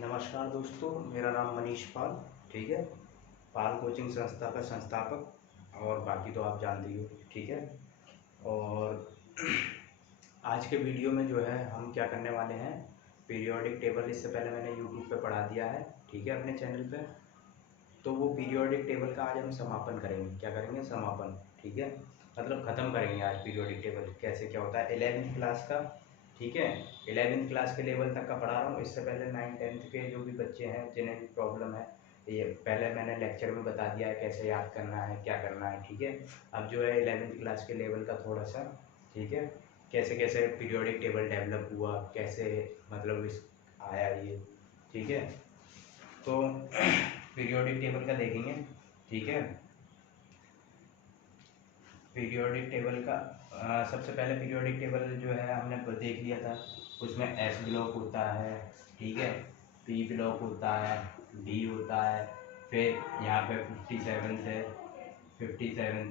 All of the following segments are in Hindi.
नमस्कार दोस्तों, मेरा नाम मनीष पाल। ठीक है। पाल कोचिंग संस्था का संस्थापक और बाकी तो आप जानते ही हो। ठीक है। और आज के वीडियो में जो है हम क्या करने वाले हैं, पीरियोडिक टेबल इससे पहले मैंने यूट्यूब पे पढ़ा दिया है। ठीक है, अपने चैनल पे। तो वो पीरियोडिक टेबल का आज हम समापन करेंगे। क्या करेंगे? समापन। ठीक है, मतलब ख़त्म करेंगे आज पीरियोडिक टेबल कैसे क्या होता है 11वीं क्लास का। ठीक है, 11वीं क्लास के लेवल तक का पढ़ा रहा हूँ। इससे पहले 9th-10th के जो भी बच्चे हैं जिन्हें भी प्रॉब्लम है, ये पहले मैंने लेक्चर में बता दिया है कैसे याद करना है, क्या करना है। ठीक है, अब जो है 11वीं क्लास के लेवल का थोड़ा सा, ठीक है, कैसे कैसे पीरियोडिक टेबल डेवलप हुआ, कैसे मतलब इस आया ये। ठीक है, तो पीरियोडिक टेबल का देखेंगे। ठीक है, पीरियोडिक टेबल का सबसे पहले पीरियोडिक टेबल जो है हमने देख लिया था। उसमें एस ब्लॉक होता है, ठीक है, पी ब्लॉक होता है, डी होता है, फिर यहाँ पे 57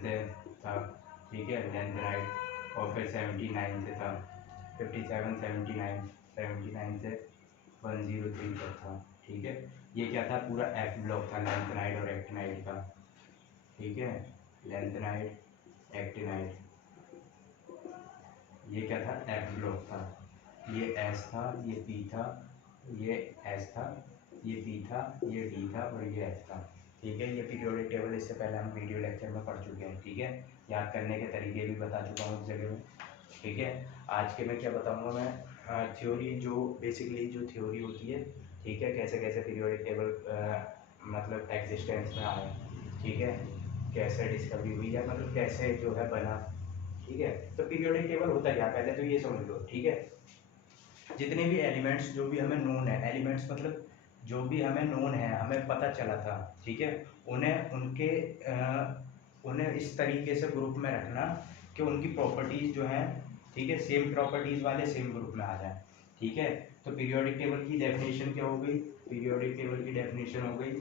से था। ठीक है, लेंथ राइट। और फिर 79 से था, 57, 79 से 103 तक था। ठीक है, ये क्या था? पूरा एफ ब्लॉक था, लेंथ नाइट और एक्टिनाइट का। ठीक है, लेंथ नाइट, एक्टिनाइट, ये क्या था? एफ ब्लॉक था। ये एस था, ये पी था, ये एस था, ये पी था, ये डी था और ये एफ था। ठीक है, ये पीरियोडिक टेबल इससे पहले हम वीडियो लेक्चर में पढ़ चुके हैं। ठीक है, याद करने के तरीके भी बता चुका हूँ उस जगह में। ठीक है, आज के मैं क्या बताऊँगा, मैं थ्योरी, जो बेसिकली जो थ्योरी होती है, ठीक है, कैसे कैसे पीरियोडिक टेबल मतलब एग्जिस्टेंस में आया। ठीक है, कैसे डिस्कवरी हुई है, मतलब कैसे जो है बना। ठीक है, तो पीरियोडिक टेबल होता क्या, पहले तो ये समझ लो। ठीक है, जितने भी एलिमेंट्स जो भी हमें नोन है, एलिमेंट्स मतलब जो भी हमें नोन है, हमें पता चला था, ठीक है, उन्हें उनके उन्हें इस तरीके से ग्रुप में रखना कि उनकी प्रॉपर्टीज़ जो हैं, ठीक है, सेम प्रॉपर्टीज़ वाले सेम ग्रुप में आ जाए। ठीक है, तो पीरियोडिक टेबल की डेफिनेशन क्या हो गई? पीरियोडिक टेबल की डेफिनेशन हो गई,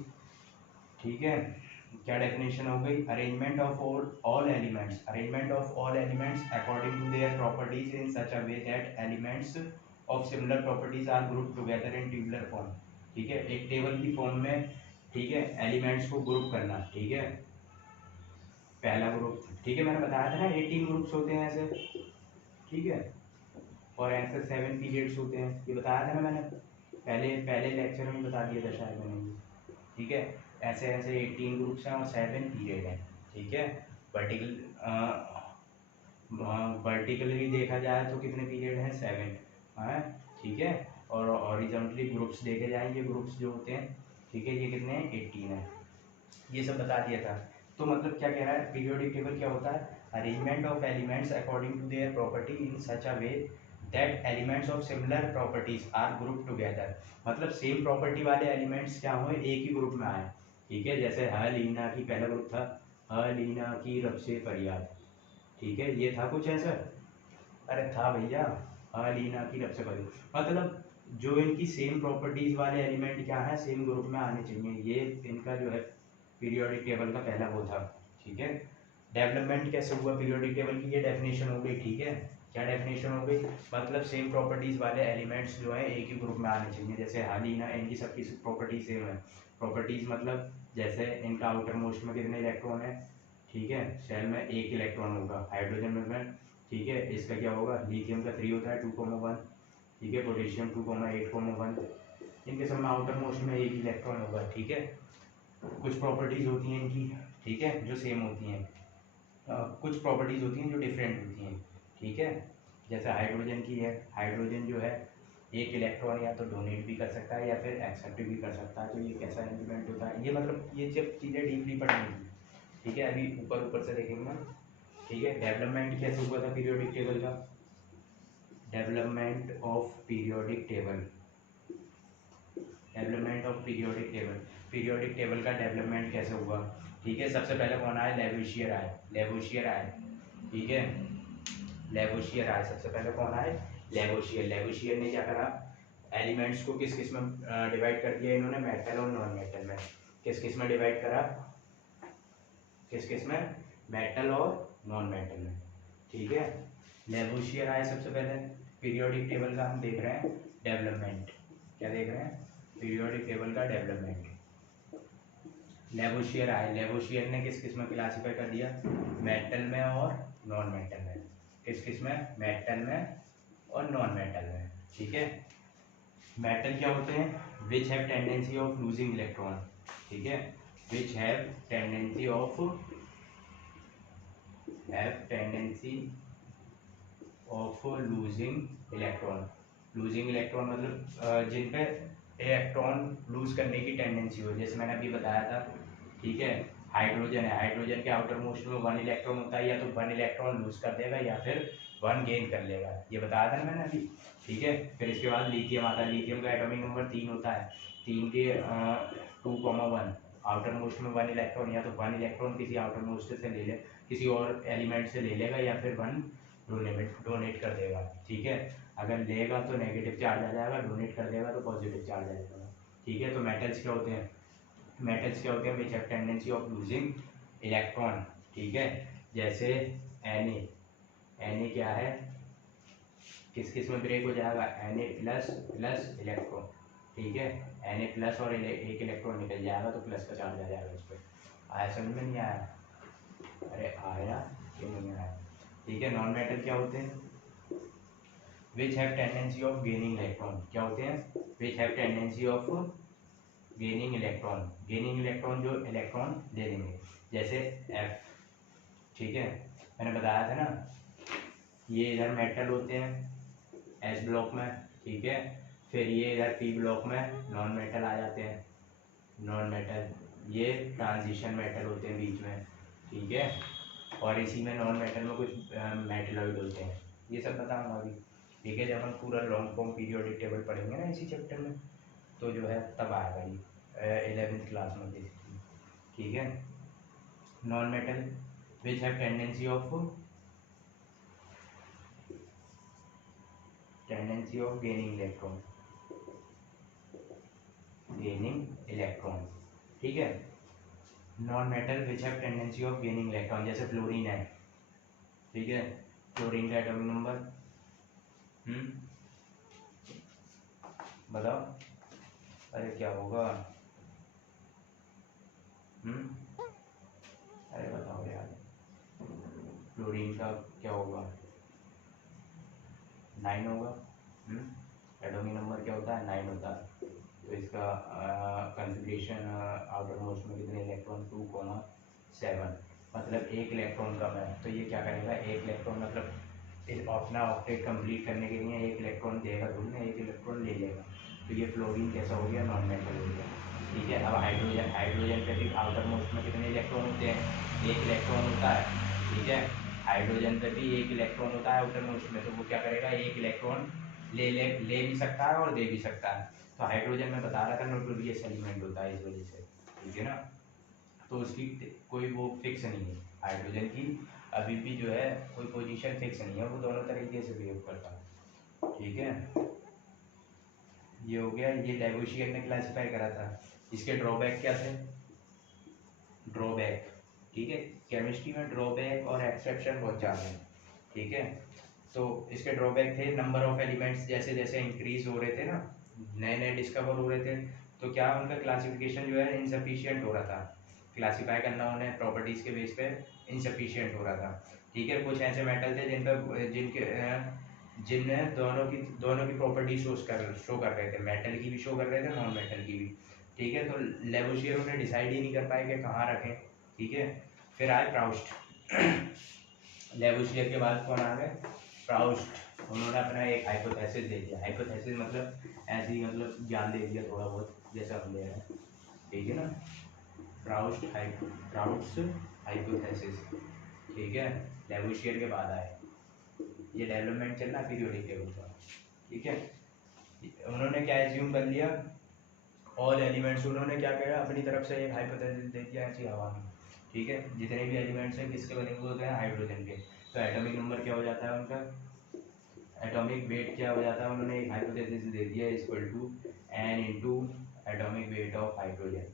ठीक है, क्या डेफिनेशन हो गई? Arrangement of all elements, arrangement of all elements according to their properties in such a way that elements of similar properties are group together in tabular form. ठीक है, एक टेबल की फॉर्म में, ठीक है, एलिमेंट्स को ग्रुप करना। ठीक है, पहला ग्रुप, ठीक है, मैंने बताया था ना 18 ग्रुप्स होते हैं ऐसे। ठीक है, और ऐसे 7 पीरियड्स होते हैं, ये बताया था ना मैंने, पहले पहले लेक्चर में बता दिया था शायद मैंने ये। ठीक है, ऐसे ऐसे 18 ग्रुप्स हैं और 7 पीरियड हैं। ठीक है, वर्टिकल वर्टिकली देखा जाए तो कितने पीरियड हैं? 7 हैं। ठीक है, और हॉरिजॉन्टली ग्रुप्स देखे जाए, ये ग्रुप्स जो होते हैं, ठीक है, ये कितने हैं? 18 हैं। ये सब बता दिया था। तो मतलब क्या कह रहा है, पीरियोडिक टेबल क्या होता है? Arrangement of elements according to their property in such a way that elements of similar properties are group together. मतलब सेम प्रॉपर्टी वाले एलिमेंट्स क्या हुए? एक ही ग्रुप में आए। ठीक है, जैसे लीना की पहला ग्रुप था, लीना की रब से फरियाद। ठीक है, ये था कुछ ऐसा? अरे था भैया, लीना की रब से फरियाद। मतलब जो इनकी सेम प्रॉपर्टीज वाले एलिमेंट क्या है, सेम ग्रुप में आने चाहिए। ये इनका जो है पीरियोडिक टेबल का पहला वो था। ठीक है, डेवलपमेंट कैसे हुआ पीरियोडिक टेबल की, ये डेफिनेशन हो गई। ठीक है, क्या डेफिनेशन हो गई? मतलब सेम प्रॉपर्टीज वाले एलिमेंट्स जो है एक ही ग्रुप में आने चाहिए। जैसे हालिना, इनकी सबकी प्रॉपर्टी सेम है। प्रॉपर्टीज मतलब जैसे इनका आउटर मोस्ट में कितने इलेक्ट्रॉन है? ठीक है, सेल में एक इलेक्ट्रॉन होगा। हाइड्रोजन में, ठीक है, इसका क्या होगा? लिथियम का 3 होता है, 2,1। ठीक है, पोटेशियम 2,8,1। इनके सब में आउटर मोस्ट में एक इलेक्ट्रॉन होगा। ठीक है, कुछ प्रॉपर्टीज़ होती हैं इनकी, ठीक है, जो सेम होती हैं, कुछ प्रॉपर्टीज़ होती हैं जो डिफरेंट होती हैं। ठीक है, जैसे हाइड्रोजन की है, हाइड्रोजन जो है एक इलेक्ट्रॉन या तो डोनेट भी कर सकता है या फिर एक्सेप्ट भी कर सकता है। तो ये कैसा एलिमेंट होता है, ये मतलब ये जब चीज़ें डीपली पढ़ेंगी। ठीक है, अभी ऊपर ऊपर से देखेंगे हम। ठीक है, डेवलपमेंट कैसे हुआ था पीरियोडिक टेबल का? Development of periodic table, development of periodic table, periodic table का डेवलपमेंट कैसे हुआ? ठीक है, सबसे पहले कौन आए? लेवोशियर आए, लेवोशियर आए। ठीक है, लेवोशियर आए, सबसे पहले कौन आए? लेवोशियर। लेवोशियर ने क्या करा? एलिमेंट्स को किस किस में डिवाइड कर दिया इन्होंने? मेटल और नॉन मेटल में। किस किस में डिवाइड करा? किस किस में? मेटल और नॉन मेटल में। ठीक है, लेवोशियर आए सबसे पहले। पीरियोडिक टेबल का हम देख रहे हैं डेवलपमेंट, क्या देख रहे हैं? पीरियोडिक टेबल का डेवलपमेंट। लेवोशियर आए, लेवोशियर ने किस किस में क्लासीफाई कर दिया, मेटल में और नॉन मेटल में। किस किस में, मेटल में और नॉन मेटल में। ठीक है, मेटल क्या होते हैं, which have tendency of losing electron. ठीक है, which have tendency of losing electron. Losing electron मतलब जिन पे इलेक्ट्रॉन लूज करने की टेंडेंसी हो, जैसे मैंने अभी बताया था। ठीक है, हाइड्रोजन है, हाइड्रोजन के आउटर मोस्ट में 1 इलेक्ट्रॉन होता है, या तो 1 इलेक्ट्रॉन लूज कर देगा या फिर 1 गेन कर लेगा, ये बताया था ना मैंने अभी। ठीक है, फिर इसके बाद लिथियम आता है, लिथियम का एटॉमिक नंबर 3 होता है, 3 के 2,1 आउटर मोस्ट में 1 इलेक्ट्रॉन, या तो 1 इलेक्ट्रॉन किसी आउटर मोस्ट से ले ले, किसी और एलिमेंट से ले लेगा, या फिर 1 डोनेट कर देगा। ठीक है, अगर लेगा तो नेगेटिव चार्ज आ जाएगा, डोनेट कर देगा तो पॉजिटिव चार्ज आ जाएगा। ठीक है, तो मेटल्स क्या होते हैं, मेटल्स क्या होते हैं, which have tendency of losing electron. ठीक है, जैसे Na क्या है, किस किस में ब्रेक हो जाएगा, Na प्लस प्लस इलेक्ट्रॉन। ठीक है, Na प्लस और एक इलेक्ट्रॉन निकल जाएगा तो प्लस का चार्ज आ जाएगा उस पर। आया समझ में, नहीं आया, अरे आया कि नहीं आया। ठीक है, नॉन मेटल क्या होते हैं, which have tendency of gaining electron. क्या होते हैं, which have tendency of gaining electron. Gaining electron जो इलेक्ट्रॉन दे देंगे, जैसे F। ठीक है, मैंने बताया था ना, ये इधर मेटल होते हैं S ब्लॉक में। ठीक है, फिर ये इधर P ब्लॉक में नॉन मेटल आ जाते हैं, नॉन मेटल, ये ट्रांजिशन मेटल होते हैं बीच में। ठीक है, और इसी में नॉन मेटल में कुछ मेटलॉइड होते हैं, ये सब बताऊंगा अभी। ठीक है, जब हम पूरा लॉन्ग फॉर्म पीरियोडिक टेबल पढ़ेंगे ना इसी चैप्टर में, तो जो है तब आएगा ये 11th क्लास में बेसिकली। ठीक है, non metal which have tendency of gaining electron. ठीक है, non metal which have tendency of gaining electron, जैसे फ्लोरीन है। ठीक है, फ्लोरीन का एटॉमिक नंबर बताओ, अरे क्या होगा, अरे बताओ यार, फ्लोरीन का क्या होगा, 9 होगा। एटॉमिक नंबर क्या होता है, 9 होता है। तो इसका कॉन्फ़िगरेशन आउटर मोस्ट में कितने इलेक्ट्रॉन, 2,7, मतलब 1 इलेक्ट्रॉन कम है, तो ये क्या करेगा, 1 इलेक्ट्रॉन मतलब इस अपना ऑक्टेट कंप्लीट करने के लिए 1 इलेक्ट्रॉन देगा थोड़ी ना, 1 इलेक्ट्रॉन ले लेगा। तो ये फ्लोरीन कैसा हो गया, नॉन मेटल हो गया। ठीक है, अब हाइड्रोजन, हाइड्रोजन पे भी आउटर मोस्ट में कितने इलेक्ट्रॉन होते हैं, 1 इलेक्ट्रॉन होता है। ठीक है, हाइड्रोजन पे भी 1 इलेक्ट्रॉन होता है आउटर मोस्ट में, तो वो क्या करेगा, 1 इलेक्ट्रॉन ले भी सकता है और दे भी सकता है। तो हाइड्रोजन में बता रहा था नोटोरियस एलिमेंट होता है इस वजह से। ठीक है ना, तो उसकी कोई वो फिक्स नहीं है, हाइड्रोजन की अभी भी जो है कोई पोजीशन फिक्स नहीं है, वो दोनों तरीके से बिहेव करता है। ठीक है, ये हो गया, ये लेवोशियर ने क्लासिफाई करा था। इसके ड्रॉबैक क्या थे, ड्रॉबैक। ठीक है, केमिस्ट्री में ड्रॉबैक और एक्सेप्शन बहुत ज़्यादा है। ठीक है, तो इसके ड्रॉबैक थे, नंबर ऑफ एलिमेंट्स जैसे जैसे इंक्रीज हो रहे थे ना, नए नए डिस्कवर हो रहे थे, तो क्या उनका क्लासिफिकेशन जो है इनसफिशियंट हो रहा था, क्लासीफाई करना उन्हें प्रॉपर्टीज़ के बेस पे इनसफिशियंट हो रहा था। ठीक है, कुछ ऐसे मेटल थे जिनमें दोनों की प्रॉपर्टी शो कर रहे थे, मेटल की भी शो कर रहे थे, नॉन मेटल की भी। ठीक है, तो लेवोशियर उन्हें डिसाइड ही नहीं कर पाए कि कहाँ रखें। ठीक है, फिर आए प्राउस्ट। लेवोशियर के बाद कौन आ गए, प्राउस्ट। उन्होंने अपना एक हाइपोथेसिस दे दिया, हाइपोथेसिस मतलब ऐसे ही मतलब ज्ञान दे दिया थोड़ा बहुत, जैसा हम ले रहे हैं। ठीक है ना, प्राउस्ट हाइपोथेसिस। ठीक है, लेवोशियर के बाद आए, ये डेवलपमेंट चल रहा है पीरियोडिक टेबल का। ठीक है, उन्होंने क्या एज्यूम कर लिया, ऑल एलिमेंट्स, उन्होंने क्या किया, अपनी तरफ से एक हाइपोथेसिस दे दिया ऐसी हवा में। ठीक है, जितने भी एलिमेंट्स हैं किसके बने हुए होते हैं, हाइड्रोजन के। तो एटॉमिक नंबर क्या हो जाता है उनका, एटॉमिक वेट क्या हो जाता है, उन्होंने एक हाइपोथेसिस दे दिया, equal to n into atomic weight of hydrogen.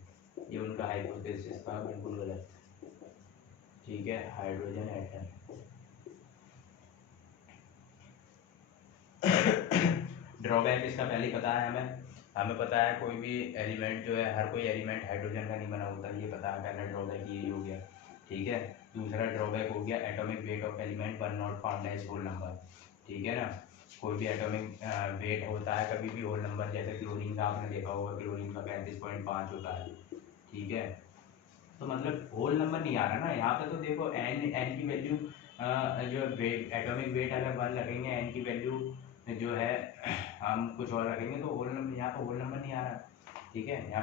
ये उनका हाइपोथेसिस था, बिल्कुल गलत। ठीक है, हाइड्रोजन एटम। ड्रॉबैक इसका पहले ही पता है हमें, हमें पता है कोई भी एलिमेंट जो है, हर कोई एलिमेंट हाइड्रोजन का नहीं बना होता, ये पता है, पहला ड्रॉबैक ये हो गया। ठीक है, दूसरा ड्रॉबैक हो गया atomic weight of element one not found as whole number. ठीक है ना, कोई भी एटॉमिक वेट होता है कभी भी होल नंबर, जैसे क्लोरीन का आपने देखा होगा, क्लोरीन का 35.5 होता है। ठीक है, तो मतलब होल नंबर नहीं आ रहा ना यहाँ पे। तो देखो एन एन की वैल्यू जो वेट, एटॉमिक वेट अगर 1 रखेंगे, एन की वैल्यू जो है हम कुछ और रखेंगे, तो होल नंबर, यहाँ पर होल नंबर नहीं आ रहा। ठीक है, यहाँ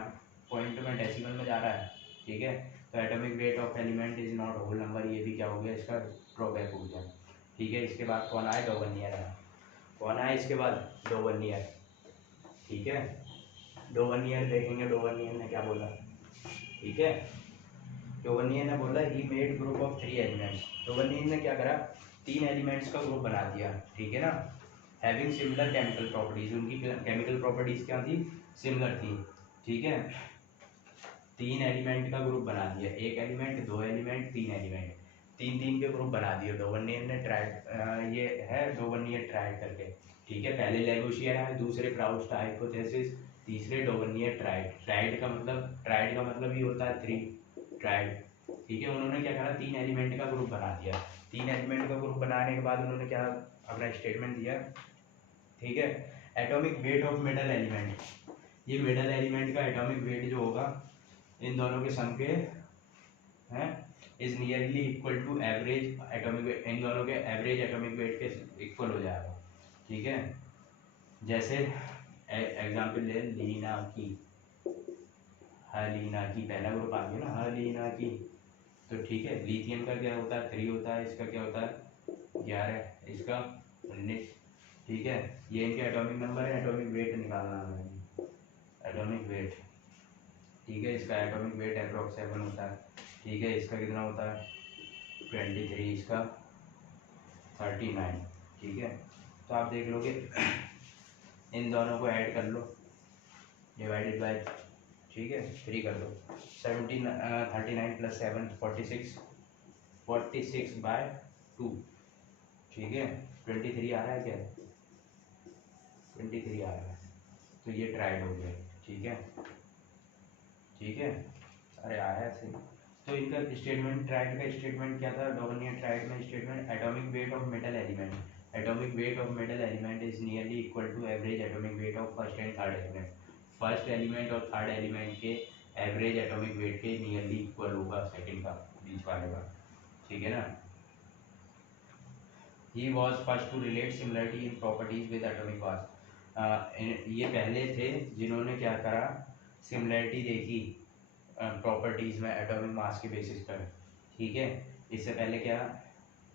पॉइंट में डेसिमल में जा रहा है। ठीक है, तो atomic weight of element is not whole number, ये भी क्या हो गया, इसका ड्रॉबैक हो गया। ठीक है, इसके बाद कौन आए, डोवर्नियर आया। कौन आया इसके बाद, डोवर्नियर। ठीक है, डोवर्नियर देखेंगे, डोवर्नियर ने क्या बोला। ठीक है, डोवर्नियर ने बोला he made group of 3 elements. Dobereiner ने क्या करा, 3 एलिमेंट्स का ग्रुप बना दिया। ठीक है ना, हैविंग सिमिलर केमिकल प्रॉपर्टीज, उनकी केमिकल प्रॉपर्टीज क्या थी, सिमिलर थी। ठीक है, 3 एलिमेंट का ग्रुप बना दिया, एक एलिमेंट, 2 एलिमेंट, 3 एलिमेंट, 3 के ग्रुप बना दिए। डोवर्नियर ने ट्राइड, ये है डोवर्नियर ट्राइड करके। ठीक है, पहले लेगोशियर है, दूसरे क्राउच हाइपोथेसिस, तीसरे डोवर्नियर ट्राइड। ट्राइड का मतलब ये होता है 3, ट्राइड। ठीक है, उन्होंने क्या करा, 3 एलिमेंट का ग्रुप बना दिया। 3 एलिमेंट का ग्रुप बनाने के बाद उन्होंने क्या अपना स्टेटमेंट दिया। ठीक है, atomic weight of middle element, ये मिडल एलिमेंट का एटॉमिक वेट जो होगा इन दोनों के सम के हैं is nearly equal to average atomic weight, इन दोनों के एवरेज एटॉमिक वेट के इक्वल हो जाएगा। ठीक है, जैसे एग्जांपल ले लीना की, हलीना की, पहला ग्रुप आ गया ना, हलीना की। तो ठीक है, लिथियम का क्या होता है, 3 होता है, इसका क्या होता है 11, इसका 19। ठीक है, ये इनके एटॉमिक नंबर है, एटॉमिक वेट निकालना है, एटॉमिक वेट। ठीक है, इसका एटॉमिक वेट अप्रॉक्स 7 होता है। ठीक है, इसका कितना होता है 23, इसका 39। ठीक है, तो आप देख लोगे इन दोनों को ऐड कर लो, डिवाइडेड बाय, ठीक है 3 कर दो, 39 प्लस 7 46, 46/2। ठीक है, 23 आ रहा है क्या, 23 आ रहा है, तो ये ट्राइड हो गया। ठीक है, ठीक है, अरे आया सही। तो इनका स्टेटमेंट, ट्राइड का स्टेटमेंट क्या था, डोवर्नियर ट्राइड में statement, atomic weight of metal element, atomic weight of metal element is nearly equal to average atomic weight of first and third element. First element और थर्ड एलिमेंट के एवरेज एटॉमिक वेट के नियरली इक्वल होगा सेकंड का, बीच वाले का। ठीक है ना, he was first to relate similarity in properties with atomic mass. ये पहले थे जिन्होंने क्या करा, सिमिलरिटी देखी प्रॉपर्टीज़ में एटॉमिक मास के बेसिस पर। ठीक है, इससे पहले क्या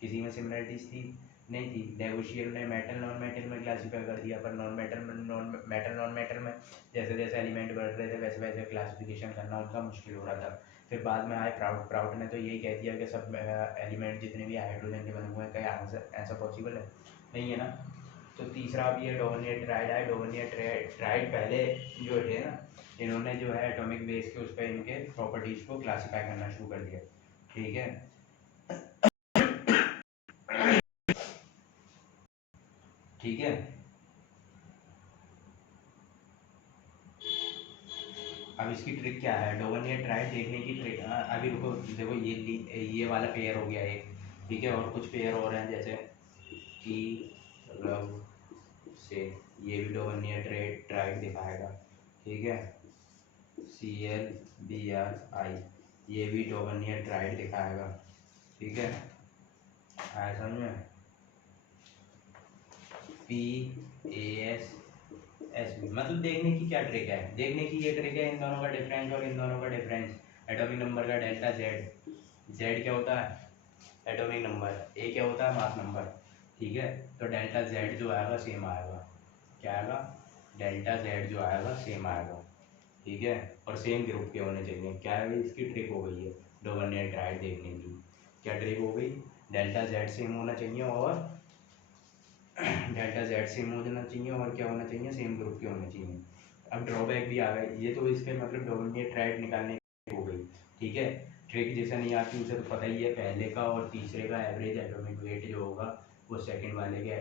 किसी में सिमिलरिटीज थी, नहीं थी। लेवोशियर ने मेटल नॉन मेटल में क्लासीफाई कर दिया, पर नॉन मेटल में, नॉन मेटल में जैसे जैसे एलिमेंट बढ़ रहे थे वैसे वैसे क्लासिफिकेशन करना उनका मुश्किल हो रहा था। फिर बाद में आए प्राउट ने तो यही कह दिया कि सब एलिमेंट जितने भी हाइड्रोजन के बने हुए हैं, क्या ऐसा पॉसिबल है, नहीं है ना। तो तीसरा भी है डोवर्नियर ट्राइड है। डोवर्नियर ट्राइड पहले जो थे ना, इन्होंने जो है एटॉमिक बेस के उस पर इनके प्रॉपर्टीज़ को क्लासीफाई करना शुरू कर दिया। ठीक है, ठीक है, अब इसकी ट्रिक क्या है, डोवर्नियर ट्राइड देखने की ट्रिक, अभी रुको, देखो ये वाला पेयर हो गया एक। ठीक है, और कुछ पेयर और हैं, जैसे कि रब से, ये भी डोवर्नियर ट्राइड दिखाएगा। ठीक है, ClBr, ये भी डोवर्नियर ट्राइड दिखाएगा। ठीक है, आया समझ में, PASSB, मतलब देखने की क्या ट्रिक है, देखने की ये ट्रिक है इन दोनों का डिफरेंस और इन दोनों का डिफरेंस, एटॉमिक नंबर का डेल्टा Z क्या होता है एटॉमिक नंबर, A क्या होता है मास नंबर। ठीक है, तो डेल्टा Z जो आएगा सेम आएगा, क्या आएगा, डेल्टा Z जो आएगा सेम आएगा। ठीक है, और सेम ग्रुप के होने चाहिए। क्या है, इसकी ट्रिक हो गई है डोवर्नियर ट्राइड देखने की, क्या ट्रिक हो गई, डेल्टा Z सेम होना चाहिए, और डेल्टा Z सेम होना चाहिए, और क्या होना चाहिए, सेम ग्रुप के होने चाहिए। अब ड्रॉबैक भी आ गए, ये तो इसके मतलब डोवर्नियर ट्राइड निकालने की हो गई। ठीक है, ट्रिक जैसे नहीं आती उसे तो पता ही है, पहले का और तीसरे का एवरेज एटॉमिक वेट जो होगा वो सेकंड वाले के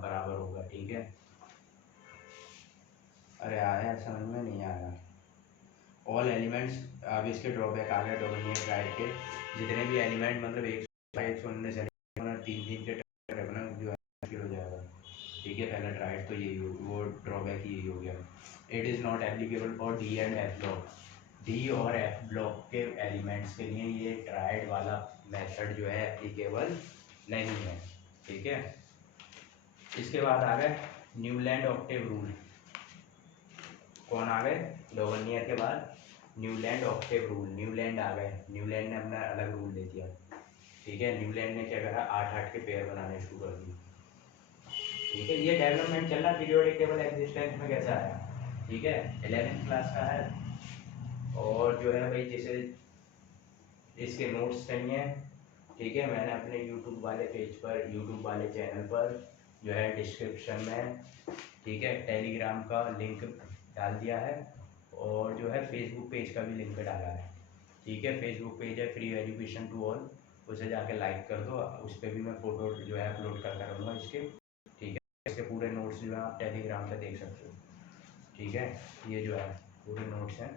बराबर होगा। ठीक है, अरे आया, समझ में नहीं आया। ऑल एलिमेंट्स, अब इसके ड्रॉबैक आ गए डोमिनियन ट्राइड के। जितने भी एलिमेंट मतलब 119 एलिमेंट 3 के रखना जो है मुश्किल हो जाएगा। ठीक है, पहला ट्राइड तो यही हो, वो ड्रॉबैक यही हो गया। It is not applicable for D and F block. D और एफ ब्लॉक के एलिमेंट्स के लिए ये ट्राइड वाला मेथड जो है एप्लीकेबल नहीं है। ठीक है, इसके बाद आ गए न्यूलैंड ऑक्टेव रूल। कौन आ गए? डोवर्नियर के बाद न्यूलैंड ऑक्टेव रूल। न्यूलैंड आ गए, न्यूलैंड ने अपना अलग रूल दे दिया। ठीक है, न्यूलैंड ने क्या करा, 8-8 के पेयर बनाने शुरू कर दिए। ठीक है, ये डेवलपमेंट चल रहा पीरियोडिक टेबल एग्जिस्टेंस में कैसा आया। ठीक है, 11th क्लास का है। और जो है भाई जैसे इसके नोट्स चाहिए, ठीक है, मैंने अपने यूट्यूब वाले पेज पर, यूट्यूब वाले चैनल पर जो है डिस्क्रिप्शन में, ठीक है, टेलीग्राम का लिंक डाल दिया है और जो है फेसबुक पेज का भी लिंक डाला है। ठीक है, फेसबुक पेज है फ्री एजुकेशन टू ऑल, उसे जाके लाइक कर दो। उस पर भी मैं फ़ोटो जो है अपलोड करता रहूँगा इसके। ठीक है, इसके पूरे नोट्स जो है आप टेलीग्राम पे देख सकते हो। ठीक है, ये जो है पूरे नोट्स हैं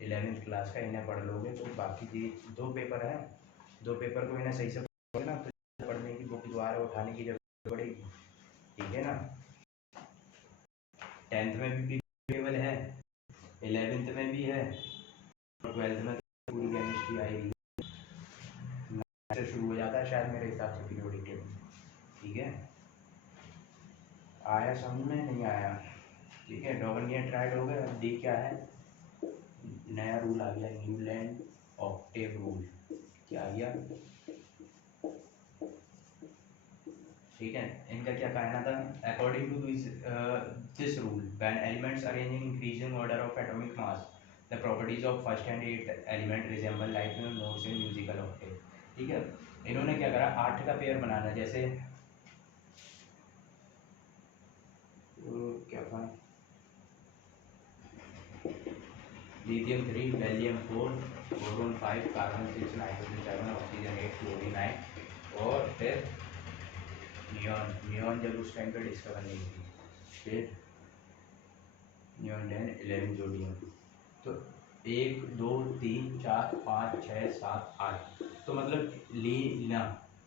11th क्लास का, इन्हें पढ़ लोगे तो बाकी जी 2 पेपर हैं, 2 पेपर को इन्हें सही से पढ़ोगे ना तो पढ़ने की बुक दोबारा उठाने की जरूरत पड़ेगी। ठीक है ना, 10th में भी टेबल है, 11th में भी है और 12th में तो पूरी केमिस्ट्री आएगी। से शुरू हो जाता है शायद मेरे हिसाब से पीरियोडिक टेबल। ठीक है, आया समझ में? नहीं आया? ठीक है, डोवर्नियर ट्राइड हो गया। अब डी क्या है, नया रूल आ गया, न्यूलैंड ऑक्टेव रूल। क्या आ गया? ठीक है, इनका क्या कहना था, according to this rule when elements arrange in increasing order of atomic mass the properties of first and 8th element resemble like notes in musical octave. ठीक है, इन्होंने क्या करा, 8 का पेयर बनाना, जैसे क्या था, lithium 3, gallium 4, boron 5, carbon 6, nitrogen 7, oxygen 8, chlorine 9 और फिर नियॉन। नियॉन जब उस टाइम पर डिस्कवर नहीं हुई, फिर नियॉन 10, 11 जोडियम। तो 1 2 3 4 5 6 7 8, तो मतलब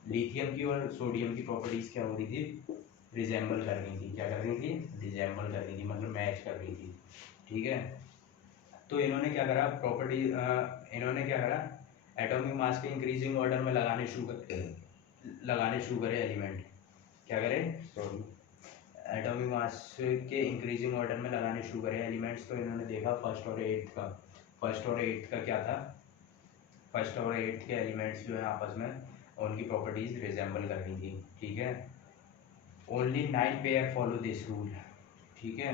लिथियम की और सोडियम की प्रॉपर्टीज क्या हो रही थी, रिजेंबल कर रही थी। क्या कर रही थी? रिजेंबल कर रही थी, मतलब मैच कर रही थी। ठीक है, तो इन्होंने क्या करा, इन्होंने क्या करा, एटॉमिक मास के इंक्रीजिंग ऑर्डर में लगाने शुरू करे एलिमेंट। क्या करें, सॉरी, एटॉमिक मास के इंक्रीजिंग ऑर्डर में लगाने शुरू करे एलिमेंट्स। तो इन्होंने देखा फर्स्ट और एट्थ का क्या था, फर्स्ट और एट्थ के एलिमेंट्स जो है आपस में उनकी प्रॉपर्टीज रिजेंबल कर रही थी। ठीक है, only 9 pair follow this rule. ठीक है,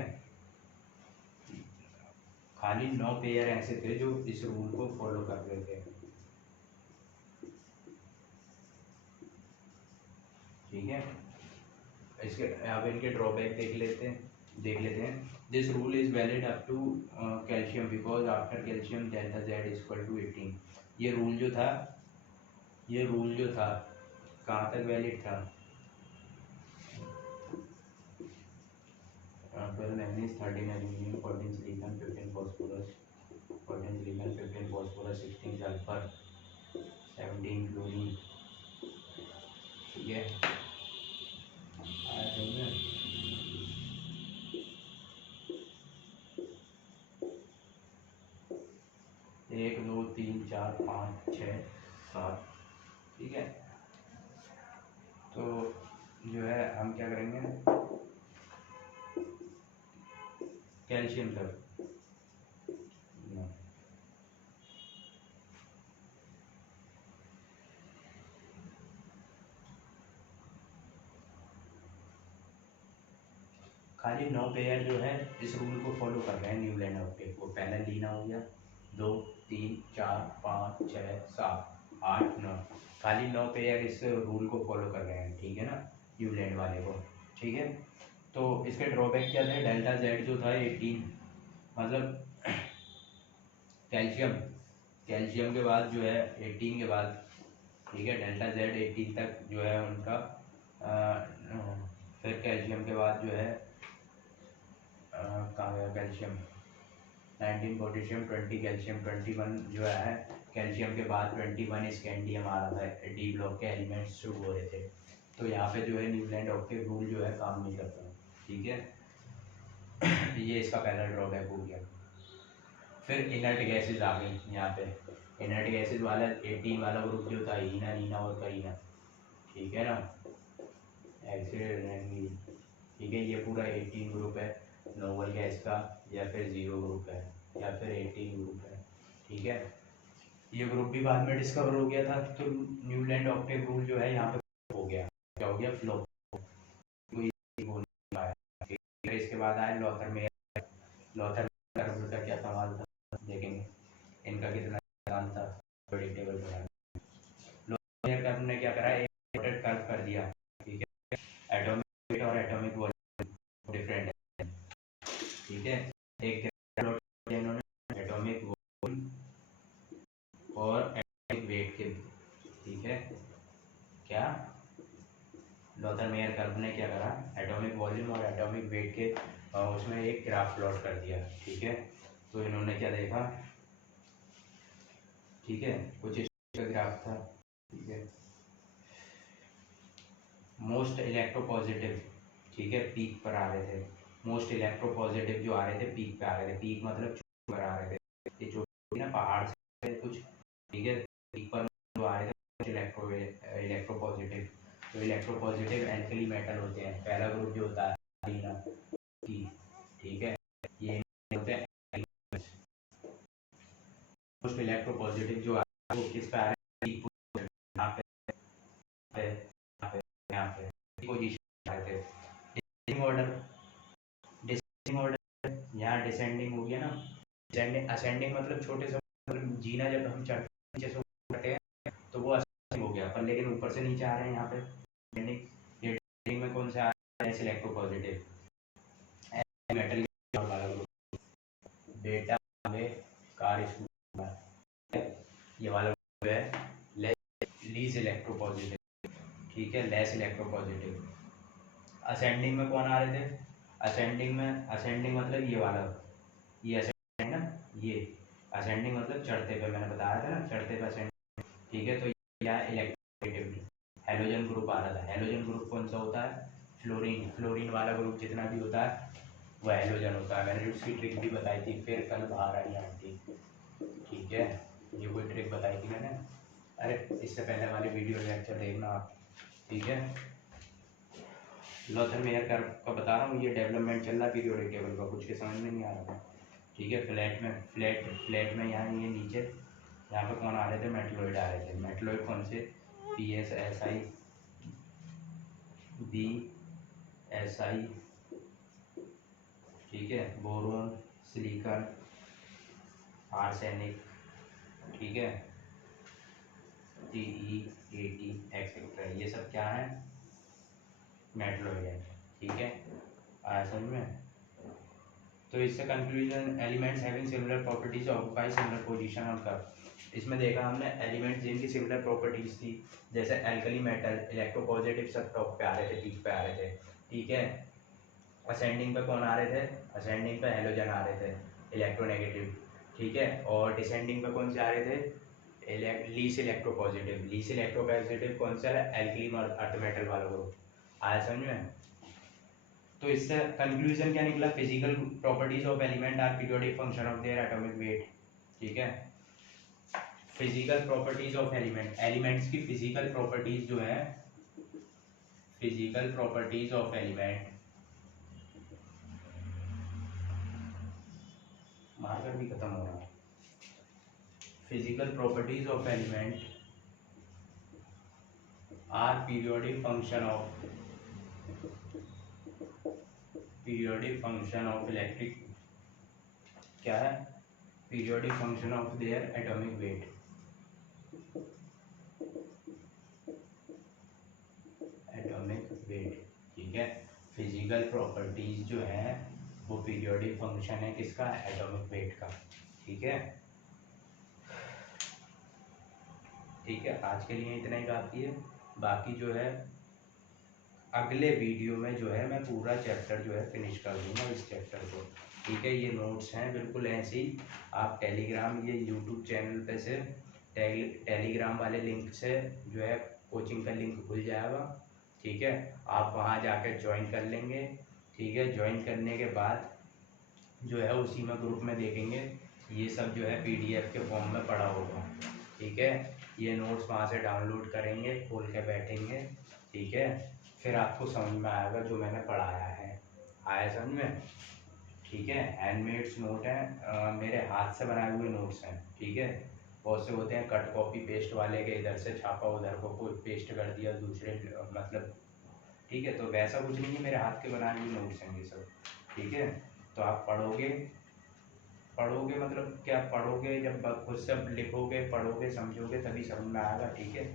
खाली 9 पेयर ऐसे थे जो इस रूल को फॉलो कर रहे थे। ठीक है, इसके अब इनके ड्रॉबैक देख लेते हैं। This rule is valid up to calcium because after calcium delta Z is equal to 18। ये रूल जो था कहाँ तक वैलिड था, 12 manganese, 13 aluminium, 14 silicon, 15 phosphorus, 16 sulphur, 17 chlorine. ठीक है, आया समझ में? 1 2 3 4 5 6 7। ठीक है, तो जो है हम क्या करेंगे, कैल्शियम तक खाली 9 पेयर जो है इस रूल को फॉलो कर रहे हैं न्यूलैंड ऑक्टेव को। पहला लीना हो गया, 2 3 4 5 6 7 8 9, खाली 9 पेयर इस रूल को फॉलो कर रहे हैं। ठीक है ना, न्यूलैंड वाले को। ठीक है, तो इसके ड्रॉबैक क्या थे, डेल्टा जेड जो था 18, मतलब कैल्शियम के बाद जो है 18 के बाद, ठीक है, डेल्टा जेड 18 तक जो है उनका फिर कैल्शियम के बाद जो है कहाँ गया कैल्शियम, 19 पोटेशियम, 20 कैल्शियम, 21 जो है कैल्शियम के बाद 21 स्कैंडियम आ रहा था, डी ब्लॉक के एलिमेंट्स शुरू हो रहे थे। तो यहाँ पे जो है न्यूलैंड ऑक्टेव रूल जो है काम नहीं करता, ठीक है। ये इसका पहला ड्रॉबैक हो गया। फिर इनर्ट गैसेज आ गई यहाँ पे। इनर्ट गैसेज वाला 18 वाला ग्रुप जो था, हीना, नीना और करीना, ठीक है ना, ठीक है। ये पूरा 18 ग्रुप है नोबल गैस का, या फिर 0 ग्रुप है, या फिर 18 ग्रुप है, ठीक है। ये ग्रुप भी बाद में डिस्कवर हो गया था। तो न्यूलैंड ऑक्टेव रूल जो है यहाँ पे हो गया, क्या हो गया, फ्लॉप। इसके बाद आया लॉथर मेयर। लॉथर मेयर का क्या सवाल था देखेंगे, इनका कितना काम था प्रेडिक्टेबल बनाना। लॉथर मेयर ने क्या करा, एक कर्व कर दिया, ठीक है। एटॉमिक वेट और एटॉमिक वॉल्यूम डिफरेंट है, ठीक है। एक इन्होंने एटॉमिक वॉल्यूम और एटॉमिक वेट के, ठीक है। क्या लॉथर मेयर कर्व ने क्या करा, एटॉमिक वॉल्यूम और एटॉमिक वेट के उसमें एक ग्राफ प्लॉट कर दिया, ठीक है। तो इन्होंने क्या देखा, ठीक है, कुछ इस ग्राफ था, ठीक है। मोस्ट इलेक्ट्रोपॉजिटिव, ठीक है, पीक पर आ रहे थे। मोस्ट इलेक्ट्रोपॉजिटिव जो आ रहे थे पीक पे आ रहे थे, पीक मतलब चोटी पर आ रहे थे, ये चोटी ना पहाड़ से कुछ, ठीक है। पीक पर जो आ रहे थे इलेक्ट्रोपॉजिटिव। तो इलेक्ट्रोपॉजिटिव एल्कली मेटल होते हैं। पहला ग्रुप जो होता है नीना की, ठीक है, ये होते हैं। मोस्ट इलेक्ट्रोपॉजिटिव जो आ रहे हैं वो किस पे आ रहे हैं, यहाँ पे, यहाँ पे पोजीशन आ रहे थे। डिसेंडिंग ऑर्डर, डिसेंडिंग ऑर्डर यहाँ डिसेंडिंग हो गया ना, डिसेंडिंग असेंडिंग मतलब छोटे से, मतलब जीना जब हम चढ़ते नीचे से उठते हैं तो वो असेंडिंग हो गया, पर लेकिन ऊपर से नीचे आ रहे हैं यहाँ पे डिसेंडिंग में कौन सा आ रहा है, इलेक्ट्रोपॉजिटिव मेटल वाला ग्रुप, बेटा में कार स्कूल, ये वाला है लीज इलेक्ट्रोपॉजिटिव, ठीक है, लेस इलेक्ट्रोपॉजिटिव। असेंडिंग में कौन आ रहे थे, असेंडिंग में, असेंडिंग मतलब ये वाला, ये असेंडिंग है ना, ये असेंडिंग मतलब चढ़ते पे, मैंने बताया था ना चढ़ते पे असेंडिंग, ठीक है। तो क्या इलेक्ट्रोनेगेटिव हेलोजन ग्रुप आ रहा था। हेलोजन ग्रुप कौन सा होता है, फ्लोरीन, फ्लोरीन वाला ग्रुप जितना भी होता है वह हेलोजन होता है। मैंने उसकी ट्रिक भी बताई थी, फिर कल बाहर आई आंटी, ठीक है। ये कोई ट्रिक बताई थी मैंने, अरे इससे पहले वाले वीडियो लेक्चर देखना आप, ठीक है। लॉथर मेयर कर्व का बता रहा हूँ, ये डेवलपमेंट चल रहा है पीरियोडिक टेबल का, कुछ के समझ में नहीं आ रहा था, ठीक है। फ्लैट में, फ्लैट में यहाँ ये नीचे यहाँ पे कौन आ रहे थे, मेटलॉइड आ रहे थे। मेटलॉइड कौन से, PSSi, BSi, ठीक है, बोरोन, सिलिकॉन, आर्सेनिक, ठीक है, TeAt एक्सेट्रा, ये सब क्या है, मेटलॉइड है, ठीक है। आया समझ में। तो इससे conclusion, elements having similar properties occupy similar position on curve. इसमें देखा हमने एलिमेंट्स जिनकी सिमिलर प्रॉपर्टीज थी, जैसे एल्कली मेटल, इलेक्ट्रोपॉजिटिव सब टॉप पे आ रहे थे, पीक पे आ रहे थे, ठीक है। असेंडिंग पे कौन आ रहे थे, असेंडिंग पे हेलोजन आ रहे थे, इलेक्ट्रोनेगेटिव, ठीक है। और डिसेंडिंग पे कौन से आ रहे थे, लीस इलेक्ट्रोपॉजिटिव। लीस इलेक्ट्रोपॉजिटिव कौन सा है, एल्कली अर्थ मेटल वाला ग्रुप। आया समझ में। तो इससे कंक्लूजन क्या निकला, physical properties of element are periodic function of their atomic weight, ठीक है। Physical properties of element, elements की फिजिकल प्रॉपर्टीज जो है, physical properties of element, marker भी खत्म हो रहा है। Physical properties of element are periodic function of electric, क्या है, periodic function of their atomic weight, atomic weight, ठीक है। फिजिकल प्रॉपर्टीज जो है वो पीरियोडिक फंक्शन है किसका, एटॉमिक वेट का, ठीक है। ठीक है, आज के लिए इतना ही काफ़ी है। बाकी जो है अगले वीडियो में जो है मैं पूरा चैप्टर जो है फिनिश कर दूंगा इस चैप्टर को, ठीक है। ये नोट्स हैं बिल्कुल ऐसे ही। आप टेलीग्राम, ये यूट्यूब चैनल पे से टेलीग्राम वाले लिंक से जो है कोचिंग का लिंक खुल जाएगा, ठीक है। आप वहाँ जाकर ज्वाइन कर लेंगे, ठीक है। ज्वाइन करने के बाद जो है उसी में ग्रुप में देखेंगे ये सब जो है पीडीएफ के फॉर्म में पड़ा होगा, ठीक है। ये नोट्स वहाँ से डाउनलोड करेंगे, खोल के बैठेंगे, ठीक है। फिर आपको समझ में आएगा जो मैंने पढ़ाया है। आया समझ में? ठीक है। हैंडमेड्स नोट हैं, मेरे हाथ से बनाए हुए नोट्स हैं, ठीक है। बहुत से होते हैं कट कॉपी पेस्ट वाले के, इधर से छापा उधर को कोई पेस्ट कर दिया दूसरे, मतलब, ठीक है। तो वैसा कुछ नहीं है, मेरे हाथ के बनाए हुए नोट्स हैं ये सब, ठीक है। तो आप पढ़ोगे, पढ़ोगे मतलब क्या पढ़ोगे, जब खुद से लिखोगे, पढ़ोगे, समझोगे, तभी समझ में आएगा, ठीक है।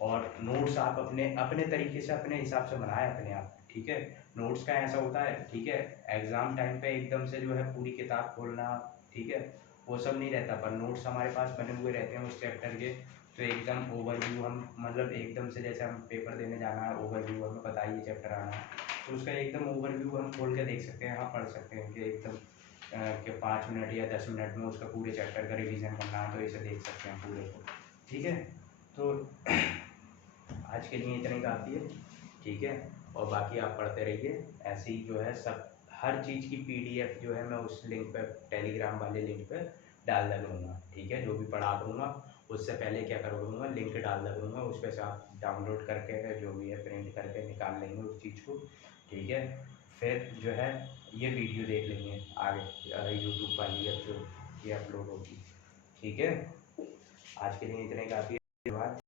और नोट्स आप अपने अपने तरीके से अपने हिसाब से बनाए अपने आप, ठीक है। नोट्स का ऐसा होता है, ठीक है, एग्ज़ाम टाइम पे एकदम से जो है पूरी किताब खोलना, ठीक है, वो सब नहीं रहता। पर नोट्स हमारे पास बने हुए रहते हैं उस चैप्टर के, तो एकदम ओवरव्यू हम, मतलब एकदम से जैसे हम पेपर देने जाना है, ओवरव्यू हमें पता है ये चैप्टर आना है, तो उसका एकदम ओवरव्यू हम खोल के देख सकते हैं, हाँ पढ़ सकते हैं कि एकदम कि 5 मिनट या 10 मिनट में उसका पूरे चैप्टर का रिवीजन करना है, तो इसे देख सकते हैं पूरे को, ठीक है। तो आज के लिए इतना ही काफ़ी है, ठीक है। और बाकी आप पढ़ते रहिए ऐसे ही, जो है सब हर चीज़ की पीडीएफ जो है मैं उस लिंक पे, टेलीग्राम वाले लिंक पे डाल दिया करूँगा, ठीक है। जो भी पढ़ा करूँगा उससे पहले क्या करूँगा, लिंक डाल दिया करूँगा, उस पर से आप डाउनलोड करके जो भी है प्रिंट करके निकाल लेंगे उस चीज़ को, ठीक है। फिर जो है ये वीडियो देख लेंगे आगे यूट्यूब वाली अब जो ये अपलोड होगी, ठीक है। आज के लिए इतना ही काफ़ी है। धन्यवाद।